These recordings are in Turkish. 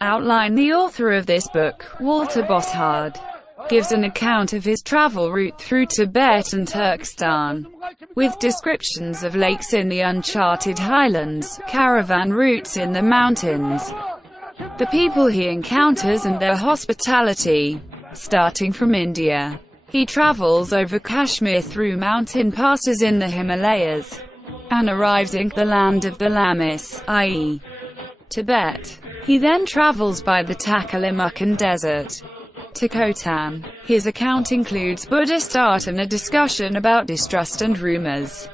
outline. The author of this book, Walter Bossard, gives an account of his travel route through Tibet and Turkestan, with descriptions of lakes in the uncharted highlands, caravan routes in the mountains, the people he encounters and their hospitality. Starting from India, he travels over Kashmir through mountain passes in the Himalayas, and arrives in the land of the Lamis, i.e., Tibet. He then travels by the Taklamakan Desert to Khotan. His account includes Buddhist art and a discussion about distrust and rumors.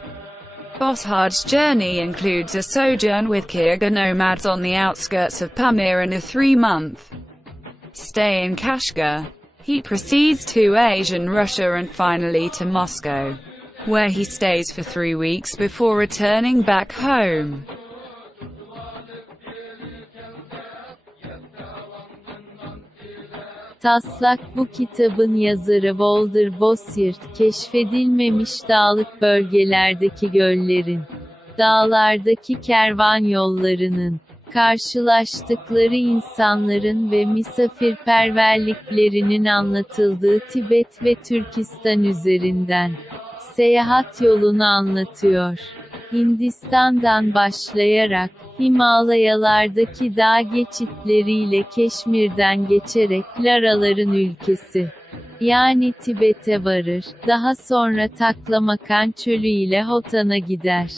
Bossard's journey includes a sojourn with Kyrgyz nomads on the outskirts of Pamir and a 3-month stay in Kashgar. He proceeds to Asian Russia and finally to Moscow, where he stays for 3 weeks before returning back home. Taslak. Bu kitabın yazarı Walter Bossard, keşfedilmemiş dağlık bölgelerdeki göllerin, dağlardaki kervan yollarının, karşılaştıkları insanların ve misafirperverliklerinin anlatıldığı Tibet ve Türkistan üzerinden seyahat yolunu anlatıyor. Hindistan'dan başlayarak, Himalayalardaki dağ geçitleriyle Keşmir'den geçerek Laraların ülkesi, yani Tibet'e varır, daha sonra Taklamakan çölü ile Hotan'a gider.